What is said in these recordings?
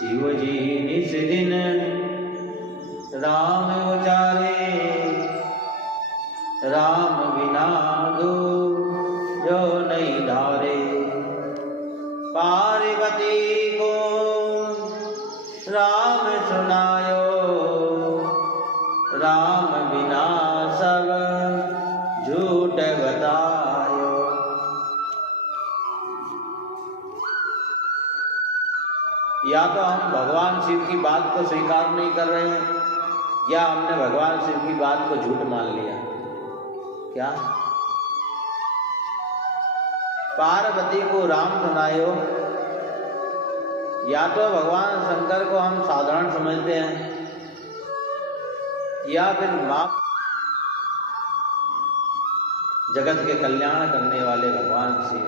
शिव जी निस दिन राम उचारे, राम बिना दो जो नहीं धारे। पार्वती को राम सुनायो, राम बिना सब झूठ बतायो। या तो हम भगवान शिव की बात को स्वीकार नहीं कर रहे हैं, या हमने भगवान शिव की बात को झूठ मान लिया। क्या? पार्वती को राम सुनायो, या तो भगवान शंकर को हम साधारण समझते हैं, या फिर माँ जगत के कल्याण करने वाले भगवान शिव,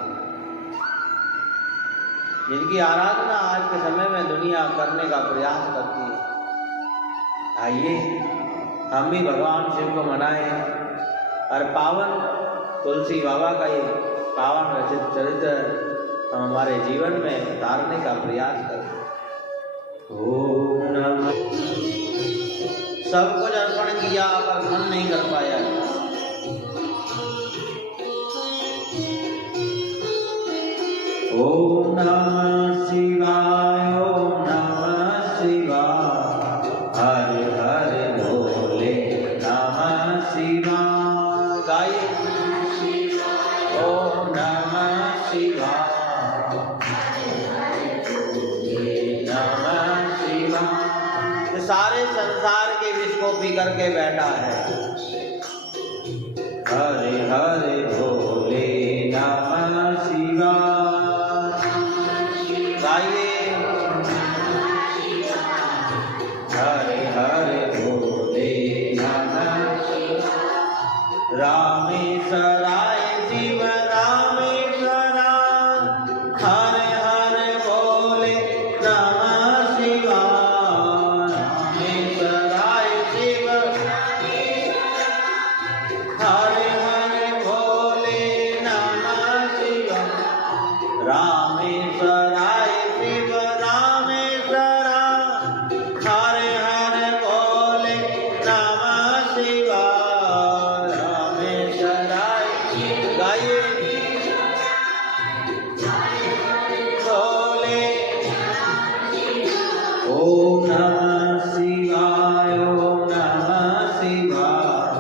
जिनकी आराधना आज के समय में दुनिया करने का प्रयास करती है। आइए हम भी भगवान शिव को मनाएं और पावन तुलसी बाबा का ये पावन रचित चरित्र हम हमारे जीवन में उतारने का प्रयास करें। ओम नमः। सब कुछ अर्पण किया पर मन नहीं कर पाया। ओम नमः शिवाय, ओम नमः शिवाय, हरे हरे भोले नमः शिवाय। गाइए ओम नमः शिवाय, नमः शिवाय। सारे संसार के विष को पी करके बैठा है। हरे हरे भोले नमः शिवाय। हरे हरे भोले नमः शिवाय। रामेश्वराय शिव रामेश्वराय, हरे हरे भोले नमः शिवाय। रामेश्वराय शिव हरे हरे भोले नमः शिवाय। रामेश्वराय शिव रामेश्वराय, हरे हरे भोले नमः शिवाय। रामेश्वराय गाइए भोले। ओम नमः शिवाय, ओम नमः शिवाय,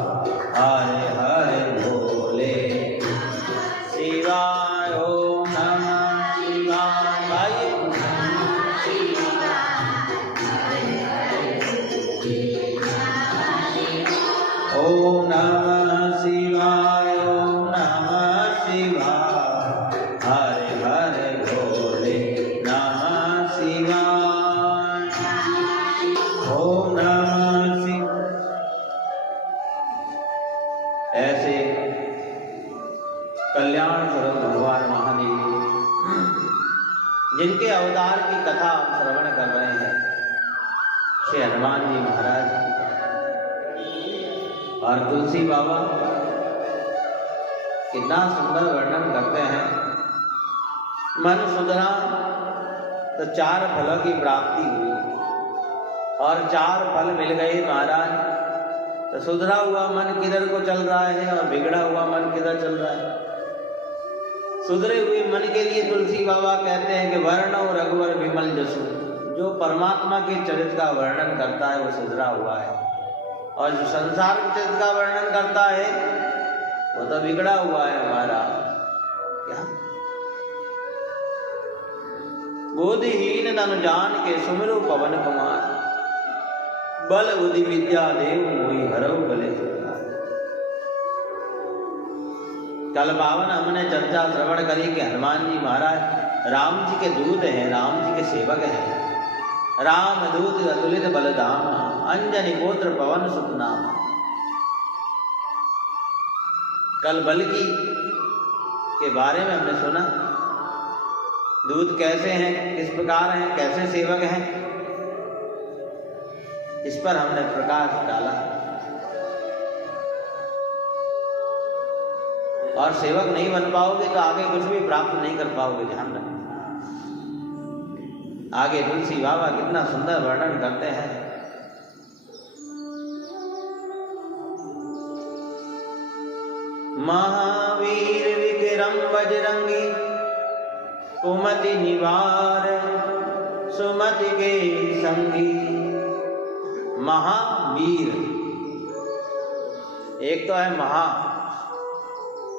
हरे हरे भोले शिवाय। ओम नमः शिवाय गाइए। ओम नमः शिवाय, ओम नमः शिवाय, हरे हरे भोले नमः शिवाय। ओम नमः शिवाय। ऐसे कल्याण स्वरूप भगवान महादेव, जिनके अवतार की कथा हम श्रवण कर रहे हैं, श्री हनुमान जी महाराज और तुलसी बाबा, कितना सुंदर वर्णन करते हैं। मन सुधरा तो 4 फलों की प्राप्ति हुई, और 4 फल मिल गए महाराज। तो सुधरा हुआ मन किधर को चल रहा है और बिगड़ा हुआ मन किधर चल रहा है? सुधरे हुए मन के लिए तुलसी बाबा कहते हैं कि वर्णो रघुवर विमल जसु, जो परमात्मा के चरित्र का वर्णन करता है वो सुधरा हुआ है, और जो संसार के चरित्र का वर्णन करता है वो तो बिगड़ा हुआ है हमारा। क्या? बुद्धिहीन तनु जान के सुमिरो पवन कुमार, बल बुद्धि विद्या देव मोहि हरऊ बले सुधार। कल पावन हमने चर्चा श्रवण करी कि हनुमान जी महाराज राम जी के दूत हैं, राम जी के सेवक हैं। राम दूत अतुलित बलधामा, अंजनी पुत्र पवन सुत नामा। कल बल्कि के बारे में हमने सुना, दूत कैसे हैं, किस प्रकार हैं, कैसे सेवक हैं, इस पर हमने प्रकाश डाला। और सेवक नहीं बन पाओगे तो आगे कुछ भी प्राप्त नहीं कर पाओगे, ध्यान रखना। आगे तुलसी बाबा कितना सुंदर वर्णन करते हैं। महावीर विक्रम बजरंगी, कुमति निवार सुमति के संगी। महावीर, एक तो है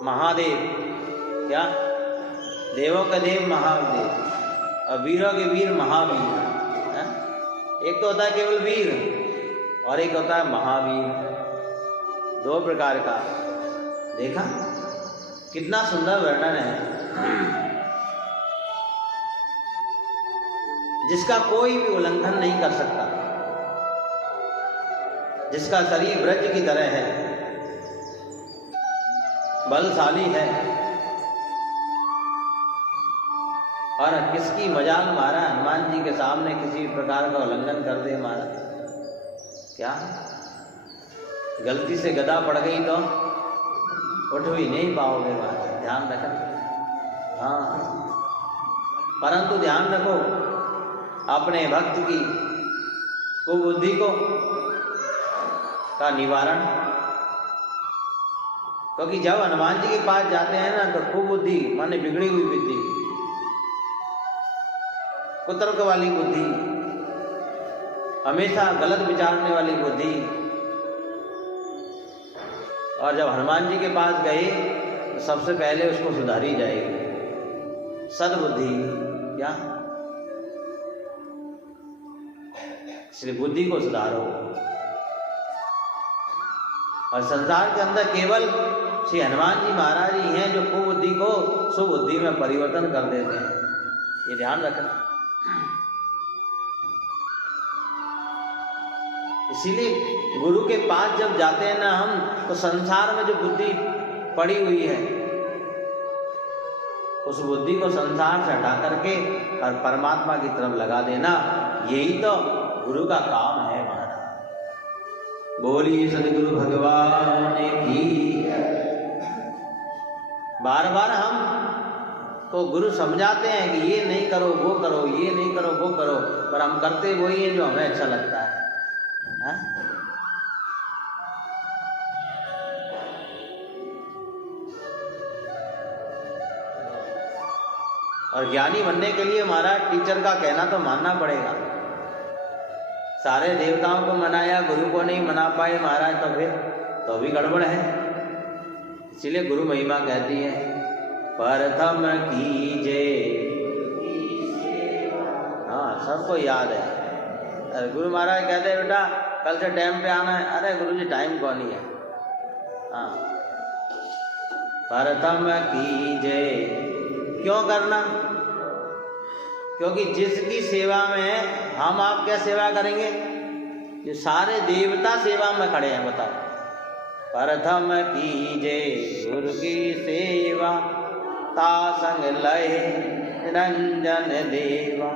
महादेव, क्या देवों का देव महादेव, और वीरों के वीर महावीर है? एक तो होता है केवल वीर और एक होता है महावीर, दो प्रकार का। देखा कितना सुंदर वर्णन है, जिसका कोई भी उल्लंघन नहीं कर सकता, जिसका शरीर वज्र की तरह है, बलशाली है, और किसकी मजाल मारा हनुमान जी के सामने किसी प्रकार का उल्लंघन कर दे मारा, क्या गलती से गदा पड़ गई तो उठ भी नहीं पाओगे मारा, ध्यान रखना। हाँ, परंतु ध्यान रखो अपने भक्त की कुबुद्धि को का निवारण, क्योंकि जब हनुमान जी के पास जाते हैं ना तो कुबुद्धि माने बिगड़ी हुई बुद्धि, कुतर्क वाली बुद्धि, हमेशा गलत विचारने वाली बुद्धि, और जब हनुमान जी के पास गए तो सबसे पहले उसको सुधारी जाएगी सद्बुद्धि, क्या इसलिए बुद्धि को सुधारो। और संसार के अंदर केवल श्री हनुमान जी महाराज ही हैं जो कुबुद्धि को सुबुद्धि में परिवर्तन कर देते हैं, ये ध्यान रखना। इसीलिए गुरु के पास जब जाते हैं ना हम, तो संसार में जो बुद्धि पड़ी हुई है उस बुद्धि को संसार से हटा करके और परमात्मा की तरफ लगा देना, यही तो गुरु का काम है महाराज। बोलिए सदगुरु भगवान की। बार बार हम तो गुरु समझाते हैं कि ये नहीं करो वो करो, ये नहीं करो वो करो, पर हम करते वही है जो हमें अच्छा लगता है। हाँ? और ज्ञानी बनने के लिए हमारा टीचर का कहना तो मानना पड़ेगा। सारे देवताओं को मनाया, गुरु को नहीं मना पाए महाराज, तो फिर तो भी गड़बड़ है। इसलिए गुरु महिमा कहती है प्रथम कीजे। हाँ, सबको याद है। अरे गुरु महाराज कहते हैं बेटा कल से टाइम पे आना है। अरे गुरु जी टाइम कौन ही है। हाँ, प्रथम कीजे, क्यों करना? क्योंकि जिसकी सेवा में हम आप क्या सेवा करेंगे, ये सारे देवता सेवा में खड़े हैं। बताओ, प्रथम कीजे गुरु की सेवा, ता संग लय निरंजन देवा,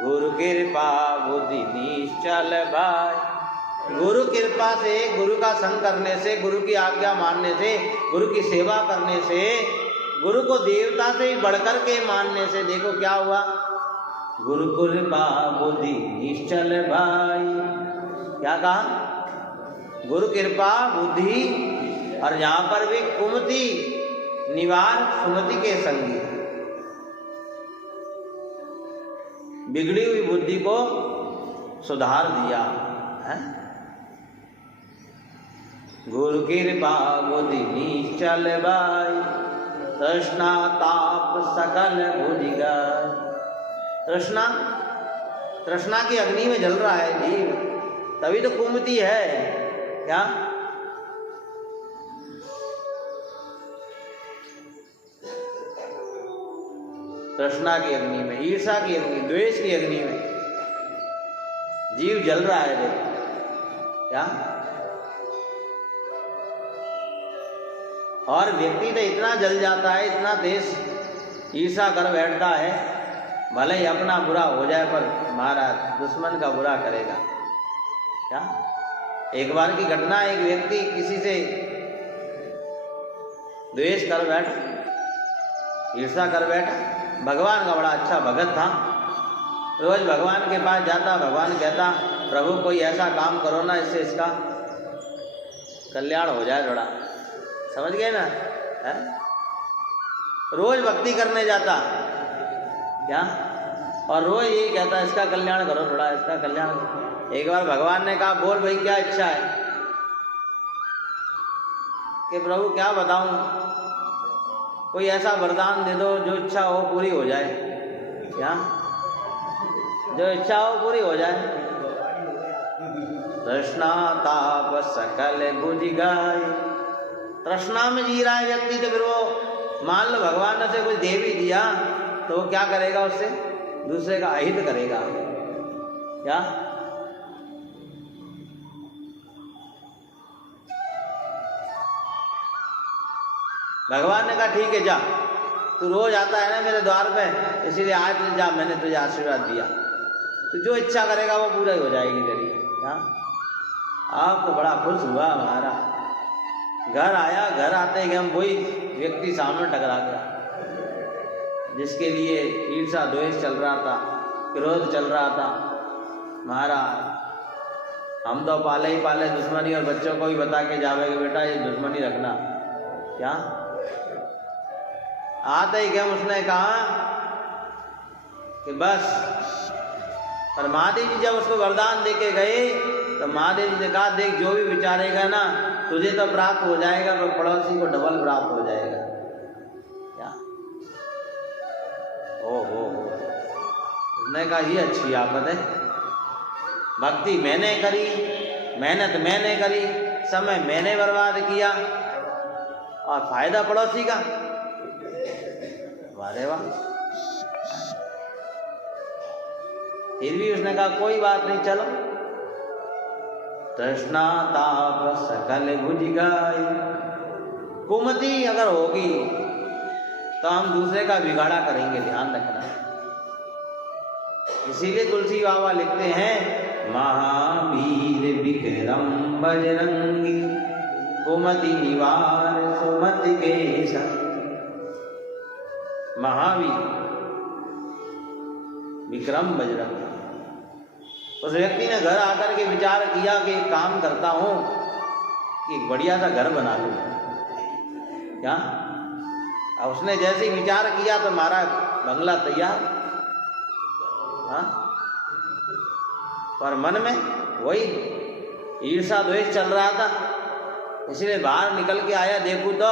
गुरु कृपा बुद्धि निश्चल भाई। गुरु कृपा से, गुरु का संग करने से, गुरु की आज्ञा मानने से, गुरु की सेवा करने से, गुरु को देवता से ही बढ़कर के मानने से, देखो क्या हुआ, गुरु कृपा बुद्धि निश्चल भाई। क्या कहा? गुरु कृपा बुद्धि, और यहाँ पर भी कुमति निवार सुमति के संगी, बिगड़ी हुई बुद्धि को सुधार दिया है। गुरु कृपा बुद्धि निश्चल भाई, तृष्णा ताप सकल भुजिगा। तृष्णा, तृष्णा की अग्नि में जल रहा है जीव, तभी तो कुमति है। क्या? तृष्णा की अग्नि में, ईर्षा की अग्नि, द्वेष की अग्नि में जीव जल रहा है। देखो क्या, और व्यक्ति तो इतना जल जाता है, इतना देश ईर्षा कर बैठता है, भले ही अपना बुरा हो जाए पर महाराज दुश्मन का बुरा करेगा। क्या? एक बार की घटना, एक व्यक्ति किसी से द्वेष कर बैठा, ईर्षा कर बैठा। भगवान का बड़ा अच्छा भगत था, रोज भगवान के पास जाता, भगवान कहता प्रभु कोई ऐसा काम करो ना इससे इसका कल्याण हो जाए थोड़ा, समझ गए ना है? रोज भक्ति करने जाता क्या, और रोज यही कहता इसका कल्याण करो थोड़ा, इसका कल्याण करो। एक बार भगवान ने कहा बोल भाई क्या इच्छा है, कि प्रभु क्या बताऊं, कोई ऐसा वरदान दे दो जो इच्छा हो पूरी हो जाए, क्या जो इच्छा हो पूरी हो जाए। तृष्णा ताप सकल बुझ गए, तृष्णा में जी रहा है व्यक्ति, तो फिर वो मान लो भगवान ने से कुछ दे भी दिया तो वो क्या करेगा, उससे दूसरे का अहित करेगा क्या। भगवान ने कहा ठीक है जा, तू रोज आता है ना मेरे द्वार पे, इसीलिए आज जा मैंने तुझे आशीर्वाद दिया, तो जो इच्छा करेगा वो पूरा ही हो जाएगी तेरी। आप तो बड़ा खुश हुआ हमारा। घर आया, घर आते ही हम वही व्यक्ति सामने टकरा गया जिसके लिए ईर्ष्या द्वेष चल रहा था, क्रोध चल रहा था। महाराज हम तो पाले ही पाले दुश्मनी, और बच्चों को भी बता के जावे कि बेटा ये दुश्मनी रखना क्या। आते ही क्या उसने कहा कि बस, पर महादेव जी जब उसको वरदान देके गए तो महादेव जी ने कहा देख जो भी विचारेगा ना तुझे तो प्राप्त हो जाएगा, पर पड़ोसी को डबल प्राप्त हो जाएगा क्या। ओ उसने कहा ये अच्छी आफत है, भक्ति मैंने करी, मेहनत मैंने करी, समय मैंने बर्बाद किया और फायदा पड़ोसी का। वाह रे वाह। फिर भी उसने कहा कोई बात नहीं, चलो। तृष्णा ताप सकल बुझ गई, कुमति अगर होगी तो हम दूसरे का बिगाड़ा करेंगे, ध्यान रखना। इसीलिए तुलसी बाबा लिखते हैं महावीर विक्रम बजरंगी, कुमति निवार सुमति के संग। महावीर विक्रम बजरंगी। उस व्यक्ति ने घर आकर के विचार किया कि एक काम करता हूं कि एक बढ़िया सा घर बना लूं क्या। अब उसने जैसे ही विचार किया तो हमारा बंगला तैयार। हाँ, पर मन में वही ईर्ष्या द्वेष चल रहा था, इसलिए बाहर निकल के आया, देखूं तो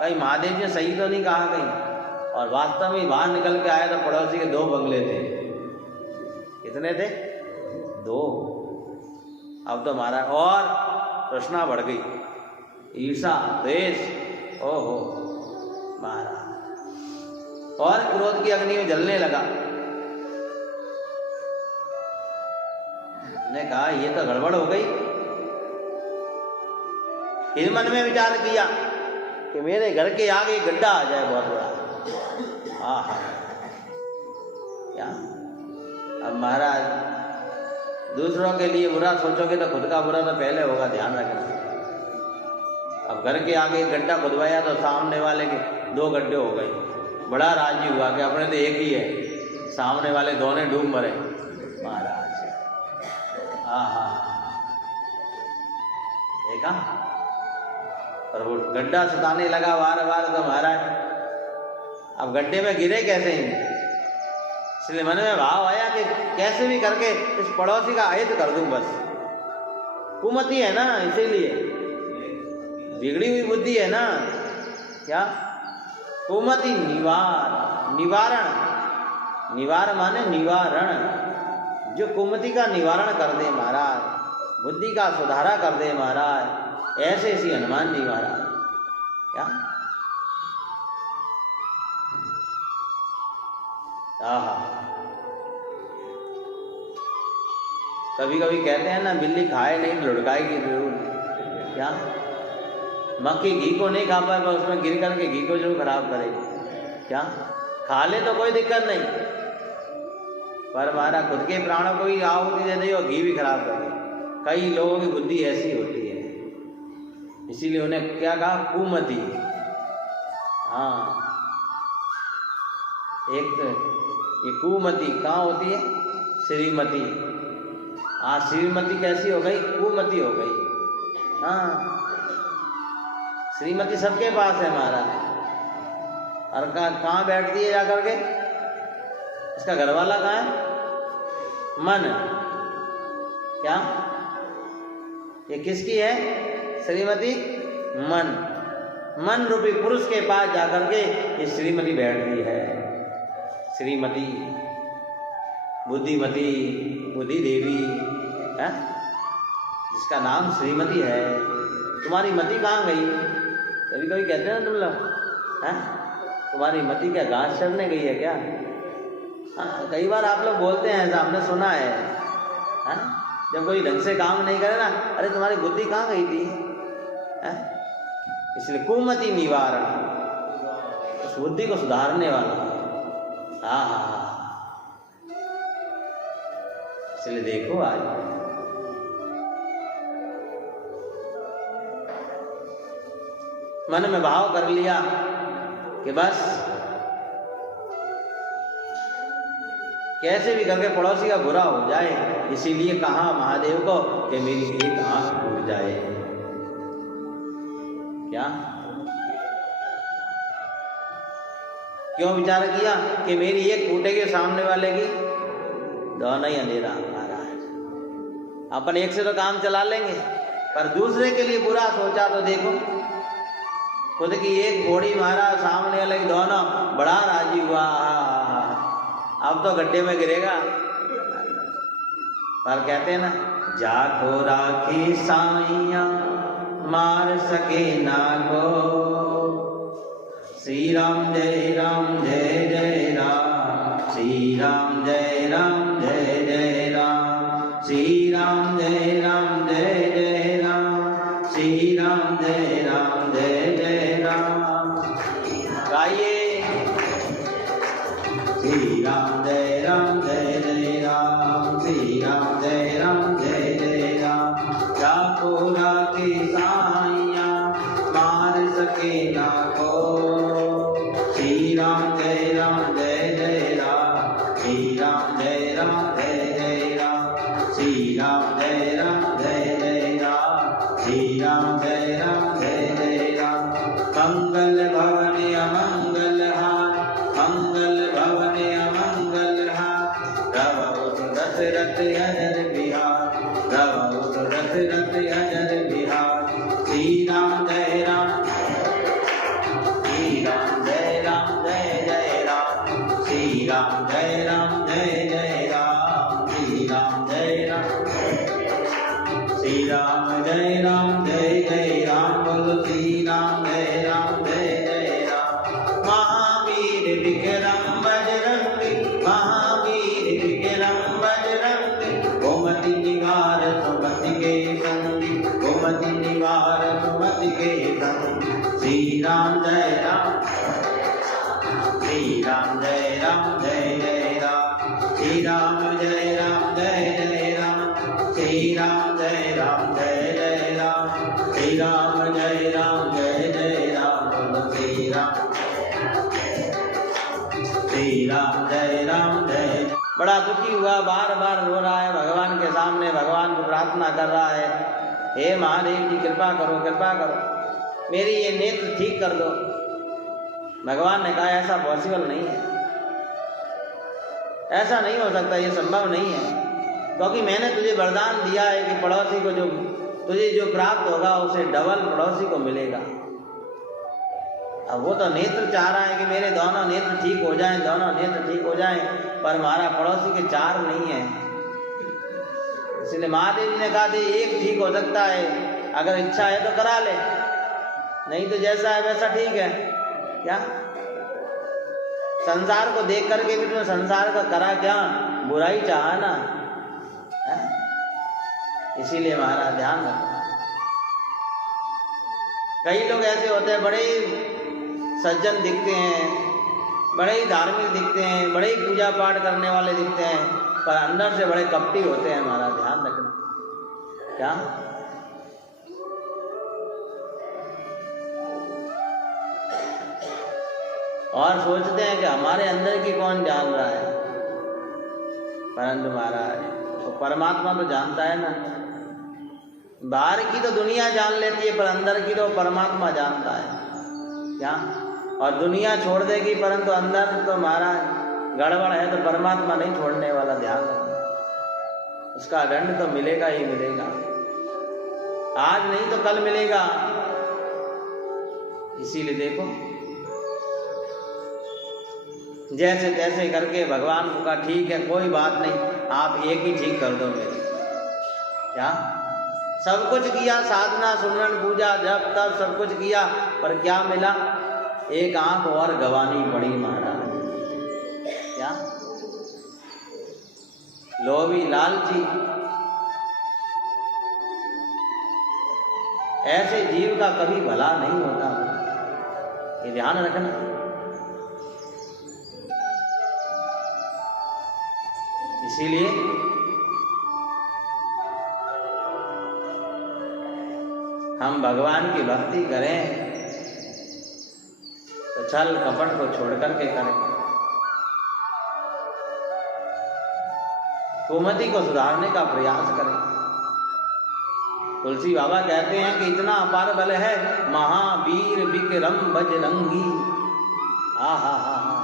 कहीं महादेव ने सही तो नहीं कहा कहीं, और वास्तव में बाहर निकल के आया तो पड़ोसी के 2 बंगले थे। कितने थे? 2। अब तो हमारा और तृष्णा बढ़ गई, ईर्ष्या द्वेष, ओहो महाराज, और क्रोध की अग्नि में जलने लगा। ने कहा ये तो गड़बड़ हो गई। फिर मन में विचार किया कि मेरे घर के आगे गड्ढा आ जाए बहुत बड़ा। आहा क्या। अब महाराज दूसरों के लिए बुरा सोचोगे तो खुद का बुरा तो पहले होगा, ध्यान रखना। अब घर के आगे एक गड्ढा खुदवाया तो सामने वाले के 2 गड्ढे हो गए। बड़ा राजी हुआ कि अपने तो एक ही है, सामने वाले दोनों डूब मरे। महाराज देखा, पर वो गड्ढा सताने लगा बार बार तो महाराज अब गड्ढे में गिरे कैसे ही। इसलिए मन में भाव आया कि कैसे भी करके इस पड़ोसी का अहित कर दूं बस। कुमति है ना, इसीलिए बिगड़ी हुई बुद्धि है ना क्या। कुमति निवार, निवारण, निवार माने निवारण, जो कुमति का निवारण कर दे महाराज, बुद्धि का सुधारा कर दे महाराज, ऐसे ऐसी हनुमान जी महाराज क्या। आहा, कभी कभी कहते हैं ना बिल्ली खाए नहीं लुढ़काएगी जरूर क्या। मक्खी घी को नहीं खा पाए पर उसमें गिर करके घी को जरूर खराब करेगी क्या। खा ले तो कोई दिक्कत नहीं, पर हमारा खुद के प्राणों को ही आहुति दे दी और घी भी खराब कर दी। कई लोगों की बुद्धि ऐसी होती है, इसीलिए उन्हें क्या कहा, कुमति। हाँ, एक तो ये कुमति कहाँ होती है, श्रीमती। श्रीमती कैसी हो गई? कुमती हो गई। हाँ, श्रीमती सबके पास है महाराज। और कहाँ बैठती है जाकर के? इसका घरवाला कहाँ है? मन। क्या ये किसकी है श्रीमती? मन। मन रूपी पुरुष के पास जाकर के ये श्रीमती बैठती है। श्रीमती, बुद्धिमती, बुद्धि देवी है, जिसका नाम श्रीमती है। तुम्हारी मति कहाँ गई? कभी कभी कहते हैं ना तुम लोग, हैं तुम्हारी मति क्या घास चरने गई है क्या? हाँ, कई बार आप लोग बोलते हैं, ऐसा हमने सुना है। हाँ, जब कोई ढंग से काम नहीं करे ना, अरे तुम्हारी बुद्धि कहाँ गई थी? इसलिए कुमति निवारण, उस बुद्धि को सुधारने वाला। हाँ हाँ हाँ, इसलिए देखो आज मन में भाव कर लिया कि बस कैसे भी करके पड़ोसी का बुरा हो जाए, इसीलिए कहा महादेव को कि मेरी एक आंख टूट जाए। क्या क्यों विचार किया कि मेरी एक टूटेगी, सामने वाले की दोनों ही अंधेरा। महाराज अपन एक से तो काम चला लेंगे, पर दूसरे के लिए बुरा सोचा तो देखो, खुद की एक घोड़ी महाराज, सामने वाले दोनों बड़ा राजी हुआ। अब तो गड्ढे में गिरेगा। पर कहते हैं ना, जाको राखी साइया मार सके ना को। श्री राम जय राम जय जय राम, श्री राम जय राम जय जय राम, श्री राम जय राम जय जय राम, श्री राम जय राम जय जय राम। गाइए श्री राम जय राम जय जय राम, श्री राम जय राम जय जय राम। जाको राखी साइया मार सके ना को। श्री राम जय राम जय जय राम, श्री राम जय राम जय जय राम, श्री राम जय राम जय जय राम, श्री राम जय राम जय जय राम। मंगल भवन अमंगल हार, मंगल भवन अमंगल हार। रवौ दशरथ अजर बिहार, रवौ दशरथ अजर बिहार। श्री राम जय राम, श्री राम जय राम जय जय राम, श्री राम जय राम जय जय राम, श्री राम जय राम, श्री राम जय राम जय जय राम। बोलो श्री राम जय राम जय जय राम। महावीर विक्रम बजरंगी, महावीर विक्रम बजरंगी। गोमति निवार सुमति के संगी, गोमति निवार सुमति के संगी। श्री राम जय राम, श्री राम जय राम जय जय राम, श्री राम जय राम जय जय राम, श्री राम जय राम जय जय राम, श्री राम जय राम जय जय राम। बोलो श्री राम, श्री राम जय राम जय। बड़ा दुखी हुआ, बार बार रो रहा है भगवान के सामने, भगवान को प्रार्थना कर रहा है, हे महादेव जी कृपा करो, कृपा करो, मेरी ये नेत्र ठीक कर दो। भगवान ने कहा ऐसा पॉसिबल नहीं है, ऐसा नहीं हो सकता, ये संभव नहीं है, क्योंकि मैंने तुझे वरदान दिया है कि पड़ोसी को जो तुझे जो प्राप्त होगा उसे डबल पड़ोसी को मिलेगा। अब वो तो नेत्र चाह रहा है कि मेरे दोनों नेत्र ठीक हो जाएं, दोनों नेत्र ठीक हो जाएं, पर हमारा पड़ोसी के चार नहीं है। इसलिए महादेव जी ने कहा था एक ठीक हो सकता है, अगर इच्छा है तो करा ले, नहीं तो जैसा है वैसा ठीक है। क्या संसार को देख करके भी तुमने संसार का करा क्या, बुराई चाहा ना। इसीलिए हमारा ध्यान रखो। कई लोग ऐसे होते हैं, बड़े सज्जन दिखते हैं, बड़े ही धार्मिक दिखते हैं, बड़े ही पूजा पाठ करने वाले दिखते हैं, पर अंदर से बड़े कपटी होते हैं। हमारा ध्यान रखना। क्या और सोचते हैं कि हमारे अंदर की कौन जान रहा है, परंतु महाराज तो परमात्मा तो जानता है ना, बाहर की तो दुनिया जान लेती है पर अंदर की तो परमात्मा जानता है क्या। और दुनिया छोड़ देगी परंतु अंदर तो महाराज गड़बड़ है तो परमात्मा नहीं छोड़ने वाला, ध्यान रखना। उसका दंड तो मिलेगा ही मिलेगा, आज नहीं तो कल मिलेगा। इसीलिए देखो जैसे तैसे करके भगवान को कहा ठीक है कोई बात नहीं, आप एक ही ठीक कर दो मेरी। क्या सब कुछ किया, साधना सुमरन पूजा जप तप सब कुछ किया, पर क्या मिला? एक आंख और गंवानी पड़ी महाराज। क्या लोभी लालची ऐसे जीव का कभी भला नहीं होता, ये ध्यान रखना। इसीलिए हम भगवान की भक्ति करें तो छल कपट को छोड़ करके करें, कुमति को सुधारने का प्रयास करें। तुलसी बाबा कहते हैं कि इतना अपार बल है महावीर विक्रम बजरंगी। हा हा हा हा,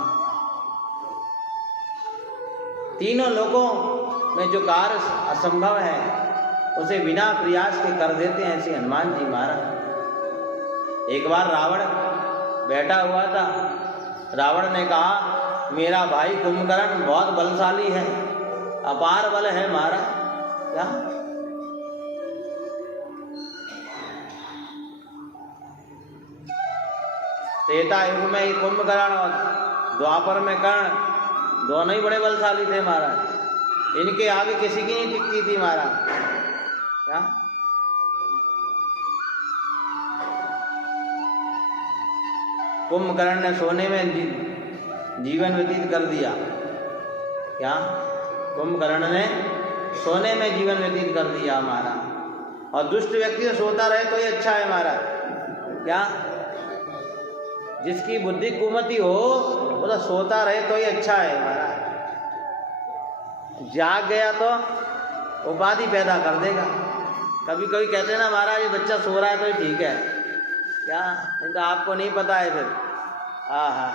तीनों लोगों में जो कार्य असंभव है उसे बिना प्रयास के कर देते हैं ऐसे हनुमान जी महाराज। एक बार रावण बैठा हुआ था, रावण ने कहा मेरा भाई कुंभकर्ण बहुत बलशाली है, अपार बल है महाराज। क्या त्रेता युग में ही कुंभकर्ण और द्वापर में कर्ण दोनों ही बड़े बलशाली थे महाराज, इनके आगे किसी की नहीं टिकती थी महाराज। क्या कुंभकर्ण ने सोने में जीवन व्यतीत कर दिया। क्या कुंभकर्ण ने सोने में जीवन व्यतीत कर दिया महाराज। और दुष्ट व्यक्ति तो सोता रहे तो ही अच्छा है महाराज। क्या जिसकी बुद्धि कुमति हो वो तो सोता रहे तो ही अच्छा है महाराज, जाग गया तो उपाधि पैदा कर देगा। कभी कभी कहते हैं ना महाराज ये बच्चा सो रहा है तो ही ठीक है, क्या नहीं तो आपको नहीं पता है फिर। हाँ हाँ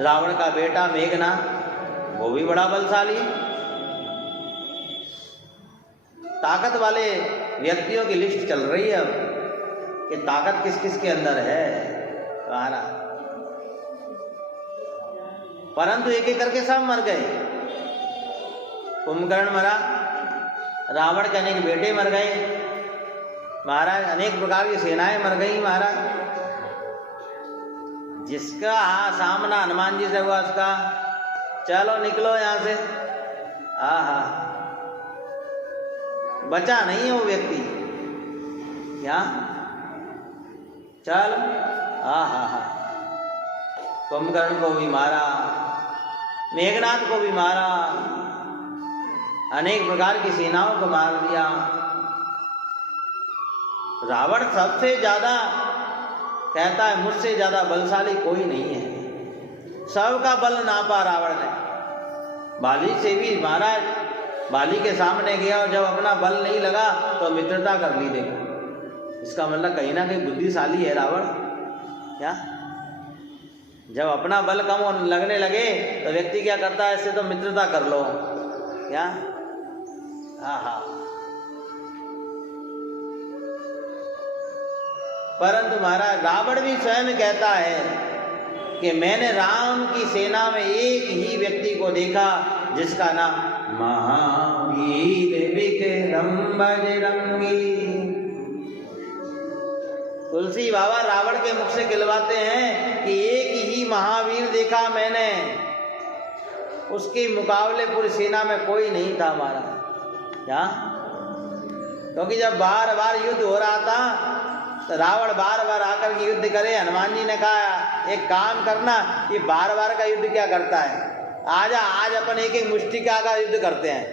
रावण का बेटा मेघनाथ वो भी बड़ा बलशाली। ताकत वाले व्यक्तियों की लिस्ट चल रही है अब कि ताकत किस किस के अंदर है महाराज, परंतु एक एक करके सब मर गए। कुंभकर्ण मरा, रावण के अनेक बेटे मर गए महाराज, अनेक प्रकार की सेनाएं मर गई महाराज। जिसका सामना हनुमान जी से हुआ उसका चलो निकलो यहां से, आहा बचा नहीं है वो व्यक्ति। क्या चल आहा हा, कुंभकर्ण को भी मारा, मेघनाथ को भी मारा, अनेक प्रकार की सेनाओं को मार दिया। रावण सबसे ज्यादा कहता है मुझसे ज्यादा बलशाली कोई नहीं है, सबका बल नापा रावण ने। बाली से भी महाराज बाली के सामने गया और जब अपना बल नहीं लगा तो मित्रता कर ली। देखो इसका मतलब कहीं ना कहीं बुद्धिशाली है रावण। क्या जब अपना बल कम लगने लगे तो व्यक्ति क्या करता है, इससे तो मित्रता कर लो। क्या हाँ हाँ, परंतु महाराज रावण भी स्वयं कहता है कि मैंने राम की सेना में एक ही व्यक्ति को देखा जिसका नाम महावीर विक्रम बजरंगी। तुलसी बाबा रावण के मुख से गिलवाते हैं कि एक ही महावीर देखा मैंने, उसके मुकाबले पूरी सेना में कोई नहीं था हमारा। क्या क्योंकि जब बार बार युद्ध हो रहा था तो रावण बार बार आकर के युद्ध करे। हनुमान जी ने कहा एक काम करना, ये बार बार का युद्ध क्या करता है, आजा आज अपन एक एक मुष्टिका का युद्ध करते हैं।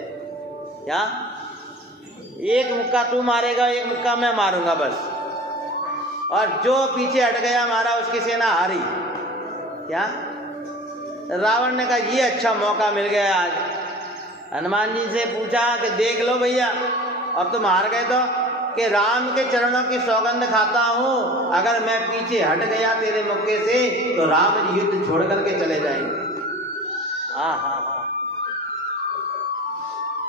क्या एक मुक्का तू मारेगा, एक मुक्का मैं मारूंगा बस, और जो पीछे हट गया मारा उसकी सेना हारी। क्या? रावण ने कहा ये अच्छा मौका मिल गया आज। हनुमान जी से पूछा कि देख लो भैया, अब तुम हार गए तो, कि राम के चरणों की सौगंध खाता हूं, अगर मैं पीछे हट गया तेरे मुक्के से तो राम जी युद्ध छोड़ करके चले जाएंगे।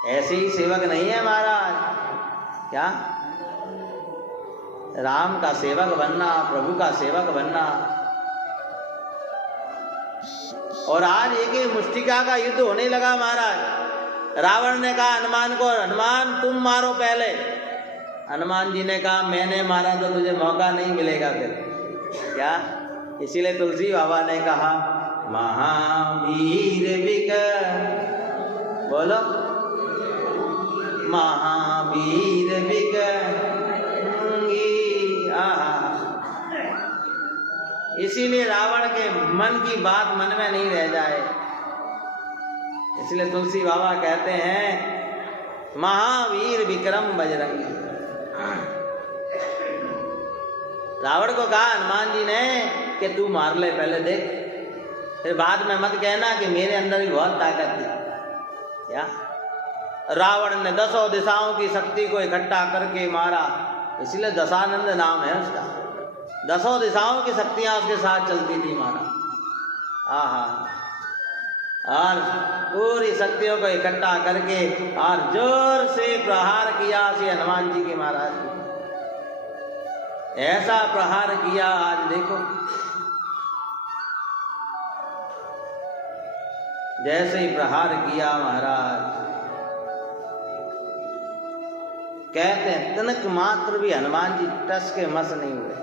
ऐसे ही सेवक नहीं है महाराज। क्या? राम का सेवक बनना, प्रभु का सेवक बनना। और आज एक मुष्टिका का युद्ध होने लगा महाराज। रावण ने कहा हनुमान को, हनुमान तुम मारो पहले। हनुमान जी ने कहा मैंने मारा तो तुझे मौका नहीं मिलेगा फिर। क्या? इसीलिए तुलसी बाबा ने कहा महावीर विक्रम, बोलो महावीर विक्रम। इसीलिए रावण के मन की बात मन में नहीं रह जाए, इसलिए तुलसी बाबा कहते हैं महावीर विक्रम बजरंगी। रावण को कहा हनुमान जी ने कि तू मार ले पहले, देख, फिर बाद में मत कहना कि मेरे अंदर भी बहुत ताकत थी। क्या? रावण ने 10 दिशाओं की शक्ति को इकट्ठा करके मारा, इसलिए दशानंद नाम है उसका। 10 दिशाओं की शक्तियां उसके साथ चलती थी मारा। और पूरी शक्तियों को इकट्ठा करके और जोर से प्रहार किया श्री हनुमान जी के महाराज ने। ऐसा प्रहार किया, आज देखो जैसे ही प्रहार किया महाराज, कहते हैं तनक मात्र भी हनुमान जी टस के मस नहीं हुए।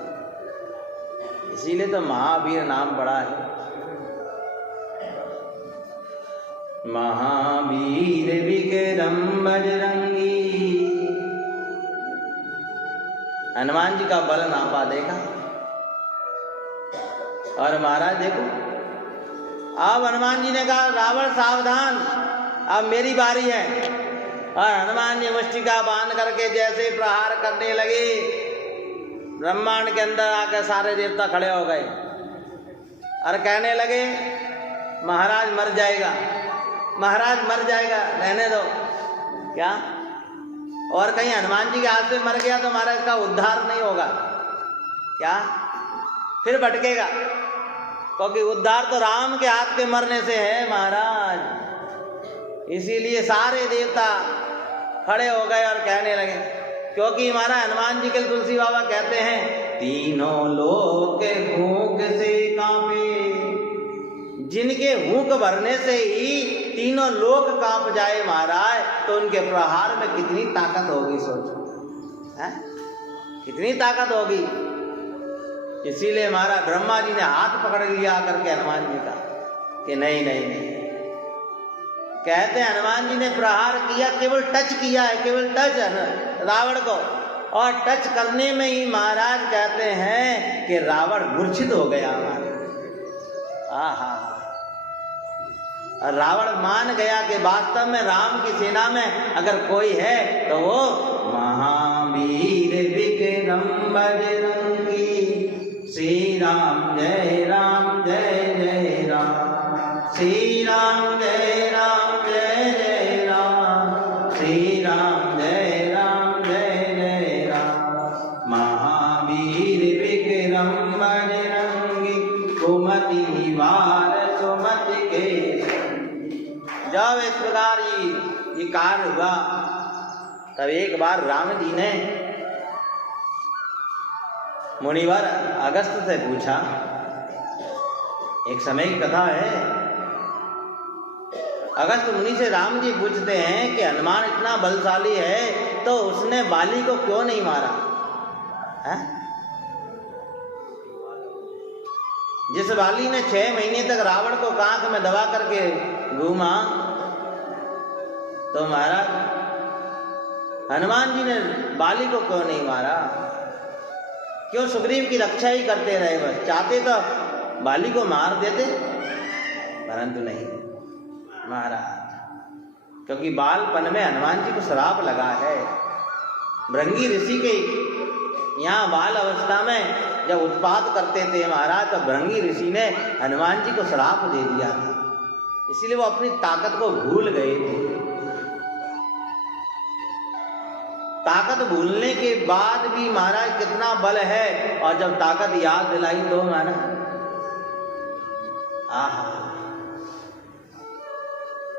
इसीलिए तो महावीर नाम पड़ा है। महावीर विक्रम बजरंगी। हनुमान जी का बल नापा, देखा। और महाराज देखो, अब हनुमान जी ने कहा रावण सावधान, अब मेरी बारी है। और हनुमान जी मुष्टिका बांध करके जैसे प्रहार करने लगे, ब्रह्मांड के अंदर आकर सारे देवता खड़े हो गए और कहने लगे महाराज मर जाएगा, महाराज मर जाएगा, रहने दो। क्या? और कहीं हनुमान जी के हाथ से मर गया तो महाराज इसका उद्धार नहीं होगा। क्या? फिर भटकेगा, क्योंकि उद्धार तो राम के हाथ के मरने से है महाराज। इसीलिए सारे देवता खड़े हो गए और कहने लगे, क्योंकि हमारा हनुमान जी के तुलसी बाबा कहते हैं तीनों लोग भूख से कांपे, जिनके हुक भरने से ही तीनों लोग कांप जाए महाराज, तो उनके प्रहार में कितनी ताकत होगी, सोचो है, कितनी ताकत होगी। इसीलिए हमारा ब्रह्मा जी ने हाथ पकड़ लिया करके हनुमान जी का कि नहीं नहीं नहीं। कहते हैं हनुमान जी ने प्रहार किया, केवल टच किया है, केवल टच है रावण को, और टच करने में ही महाराज कहते हैं कि रावण मूर्छित हो गया हमारे। और रावण मान गया कि वास्तव में राम की सेना में अगर कोई है तो वो महावीर विक्रम बजरंगी। श्री राम जय राम जय जय राम, श्री राम जय राम जय जय राम, श्री राम जय राम जय जय राम। महावीर विक्रम बजरंगी, कुमति निवार सुमति के। जब इस प्रकार ये कार्य हुआ, तब एक बार राम जी ने मुनिवर अगस्त से पूछा, एक समय की कथा है, अगस्त मुनि से राम जी पूछते हैं कि हनुमान इतना बलशाली है तो उसने बाली को क्यों नहीं मारा है? जिस बाली ने 6 महीने तक रावण को कांख में दबा करके घूमा, तो महाराज हनुमान जी ने बाली को क्यों नहीं मारा? क्यों सुग्रीव की रक्षा ही करते रहे? बस चाहते तो बाली को मार देते, परंतु नहीं महाराज, क्योंकि बालपन में हनुमान जी को श्राप लगा है। भृंगी ऋषि के यहाँ बाल अवस्था में जब उत्पात करते थे महाराज, तब भृंगी ऋषि ने हनुमान जी को श्राप दे दिया था, इसीलिए वो अपनी ताकत को भूल गए थे। ताकत भूलने के बाद भी महाराज कितना बल है, और जब ताकत याद दिलाई तो महाराज आहा।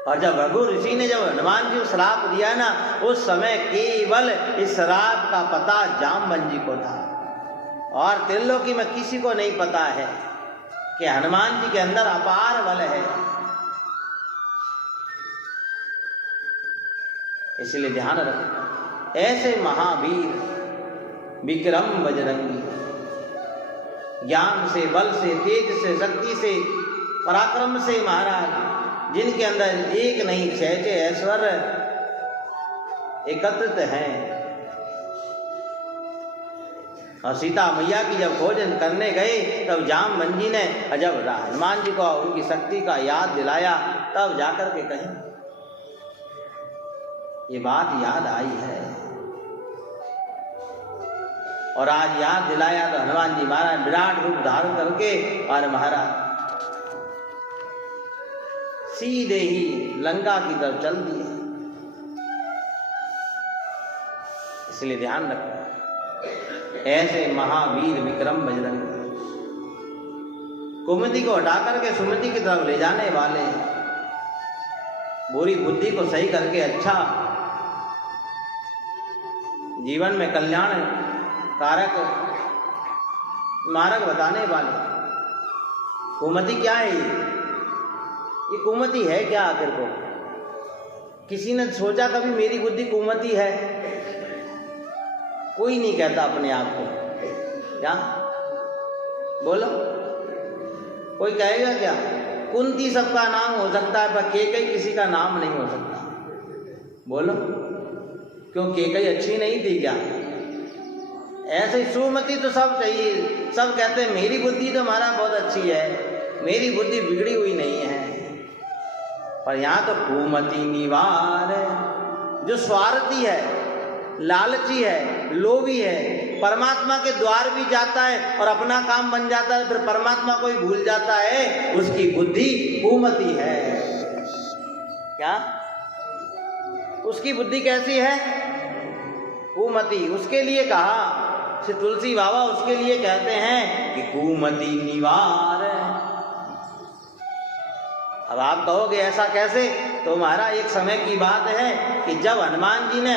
और जब रघु ऋषि ने जब हनुमान जी को श्राप दिया ना, उस समय केवल इस श्राप का पता जामवंत जी को था, और त्रिलोकी में किसी को नहीं पता है कि हनुमान जी के अंदर अपार बल है। इसलिए ध्यान रखो, ऐसे महावीर विक्रम बजरंगी, ज्ञान से, बल से, तेज से, शक्ति से, पराक्रम से महाराज, जिनके अंदर एक नहीं 6 ऐश्वर्य एकत्रित हैं। और सीता मैया की जब खोजन करने गए, तब जामवंत जी ने जब हनुमान जी को उनकी शक्ति का याद दिलाया, तब जाकर के कहीं ये बात याद आई है। और आज याद दिलाया तो हनुमान जी महाराज विराट रूप धारण करके और महाराज सीधे ही लंका की तरफ चल दिए। इसलिए ध्यान रखो, ऐसे महावीर विक्रम बजरंगी कुमति को हटा करके सुमति की तरफ ले जाने वाले, बुरी बुद्धि को सही करके अच्छा जीवन में कल्याण कारक मार्ग बताने वाले। कुमति क्या है? ये कुमति है क्या? आखिर को किसी ने सोचा कभी मेरी बुद्धि कुमति है? कोई नहीं कहता अपने आप को। क्या बोलो, कोई कहेगा क्या? कुंती सबका नाम हो सकता है, पर केकई किसी का नाम नहीं हो सकता। बोलो, क्यों केकई अच्छी नहीं थी क्या? ऐसे सुमति तो सब चाहिए। सब कहते हैं मेरी बुद्धि तो हमारा बहुत अच्छी है, मेरी बुद्धि बिगड़ी हुई नहीं है। पर यहाँ तो कुमति निवार, जो स्वार्थी है, लालची है, लोभी है, परमात्मा के द्वार भी जाता है और अपना काम बन जाता है, फिर परमात्मा को ही भूल जाता है, उसकी बुद्धि कुमति है। क्या? उसकी बुद्धि कैसी है? कुमति। उसके लिए कहा श्री तुलसी बाबा, उसके लिए कहते हैं कि कुमति निवार। अब आप कहोगे ऐसा कैसे? तो हमारा एक समय की बात है कि जब हनुमान जी ने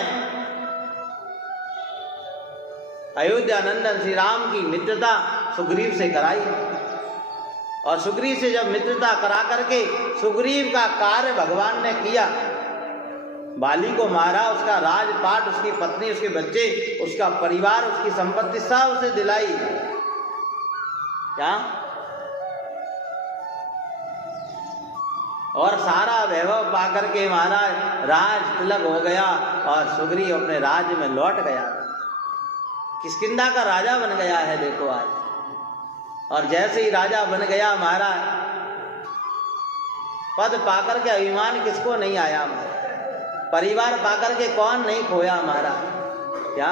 अयोध्या नंदन श्री राम की मित्रता सुग्रीव से कराई, और सुग्रीव से जब मित्रता करा करके सुग्रीव का कार्य भगवान ने किया, बाली को मारा, उसका राजपाट, उसकी पत्नी, उसके बच्चे, उसका परिवार, उसकी संपत्ति सब उसे दिलाई। क्या? और सारा वैभव पाकर के महाराज राज तिलक हो गया और सुग्रीव अपने राज्य में लौट गया, किष्किंधा का राजा बन गया है। देखो आज। और जैसे ही राजा बन गया महाराज, पद पाकर के अभिमान किसको नहीं आया महाराज, परिवार पाकर के कौन नहीं खोया महाराज। क्या?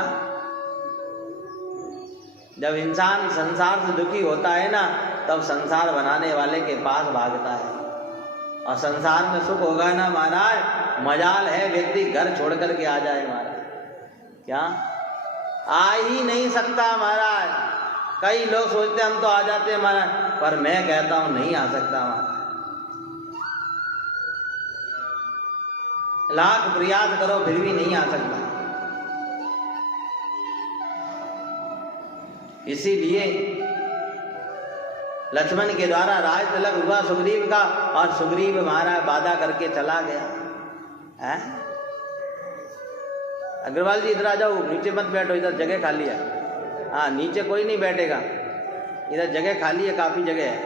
जब इंसान संसार से दुखी होता है ना, तब संसार बनाने वाले के पास भागता है। और संसार में सुख होगा ना महाराज, मजाल है व्यक्ति घर छोड़ करके आ जाए महाराज। क्या? आ ही नहीं सकता महाराज। कई लोग सोचते हम तो आ जाते हैं महाराज, पर मैं कहता हूं नहीं आ सकता महाराज। लाख प्रयास करो फिर भी नहीं आ सकता। इसीलिए लक्ष्मण के द्वारा राज तिलक हुआ सुग्रीव का, और सुग्रीव महाराज बाधा करके चला गया है। अग्रवाल जी इधर आ जाओ, नीचे मत बैठो, इधर जगह खाली है। हाँ, नीचे कोई नहीं बैठेगा, इधर जगह खाली है, काफी जगह है।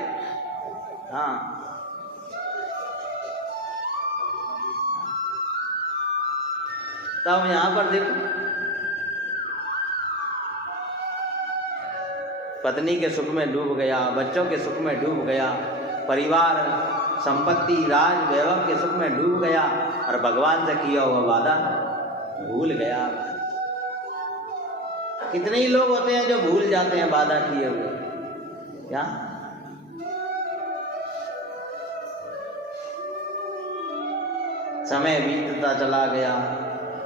हाँ, तब यहाँ पर देखो, पत्नी के सुख में डूब गया, बच्चों के सुख में डूब गया, परिवार, संपत्ति, राज वैभव के सुख में डूब गया, और भगवान से किया हुआ वादा भूल गया। कितने ही लोग होते हैं जो भूल जाते हैं वादा किए हुए। क्या समय बीतता चला गया,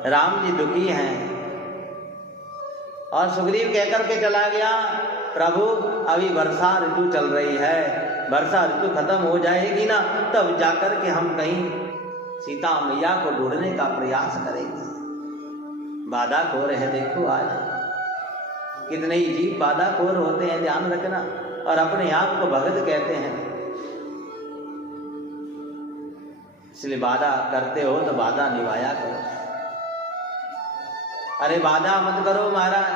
राम जी दुखी हैं और सुग्रीव कहकर के चला गया, प्रभु अभी वर्षा ऋतु चल रही है, वर्षा ऋतु खत्म हो जाएगी ना तब जाकर के हम कहीं सीता मैया को ढूंढने का प्रयास करेंगे। वादा खोर है, देखो आज कितने ही जीव वादा खोर होते हैं, ध्यान रखना, और अपने आप को भगत कहते हैं। इसलिए वादा करते हो तो वादा निभाया करो। अरे वादा मत करो महाराज,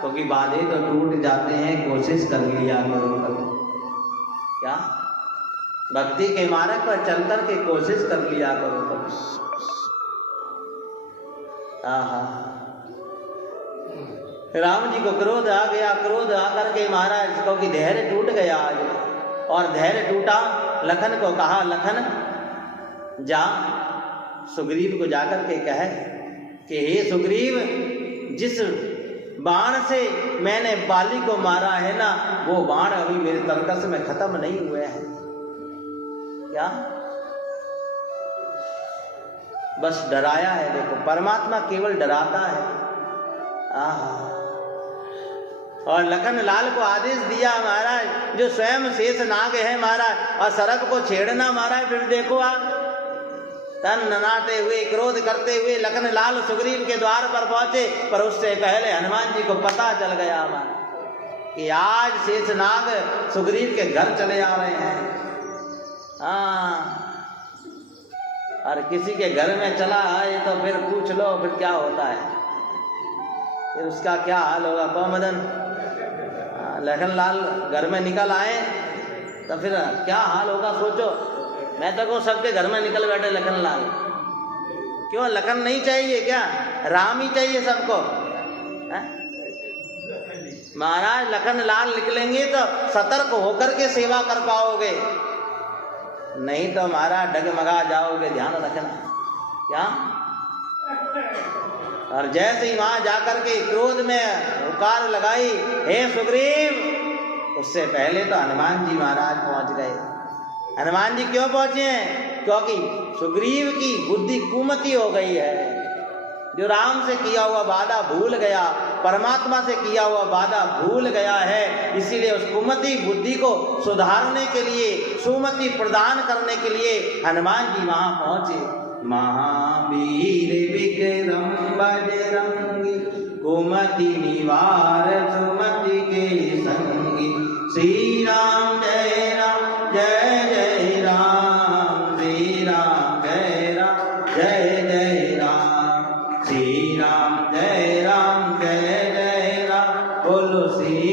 क्योंकि वादे तो टूट जाते हैं, कोशिश कर लिया करो करो। क्या भक्ति के मार्ग पर चलकर के कोशिश कर लिया करो करो। राम जी को क्रोध आ गया, क्रोध आकर के महाराज क्योंकि धैर्य टूट गया आज, और धैर्य टूटा, लखन को कहा, लखन जा सुग्रीव को जाकर के कहे कि हे सुग्रीव, जिस बाण से मैंने बाली को मारा है ना, वो बाण अभी मेरे तरकस में खत्म नहीं हुए हैं। क्या बस डराया है। देखो परमात्मा केवल डराता है। और लखन लाल को आदेश दिया महाराज, जो स्वयं शेष नाग है महाराज, और सरक को छेड़ना महाराज। फिर देखो आप तन ननाते हुए, क्रोध करते हुए लखन लाल सुग्रीव के द्वार पर पहुंचे, पर उससे पहले हनुमान जी को पता चल गया कि आज शेषनाग सुग्रीव के घर चले आ रहे हैं। और किसी के घर में चला आए तो फिर पूछ लो फिर क्या होता है, फिर उसका क्या हाल होगा। मदन लखन लाल घर में निकल आए तो फिर क्या हाल होगा सोचो। मैं तो कहूँ सबके घर में निकल बैठे लखन लाल। क्यों लखन नहीं चाहिए क्या? राम ही चाहिए सबको। महाराज लखन लाल निकलेंगे तो सतर्क होकर के सेवा कर पाओगे, नहीं तो महाराज डगमगा जाओगे, ध्यान रखना। क्या और जैसे ही वहां जाकर के क्रोध में पुकार लगाई, हे सुग्रीव, उससे पहले तो हनुमान जी महाराज पहुंच गए। हनुमान जी क्यों पहुंचे हैं? क्योंकि सुग्रीव की बुद्धि कुमति हो गई है। जो राम से किया हुआ वादा भूल गया, परमात्मा से किया हुआ वादा भूल गया है, इसीलिए उस कुमति बुद्धि को सुधारने के लिए, सुमति प्रदान करने के लिए हनुमान जी वहां पहुंचे। महावीर विक्रम बजरंगी, कुमति निवार सुमति के संगी। श्री राम जय राम जय जय राम, श्री राम जय राम जय जय राम, श्री राम जय जय राम, बोलो श्री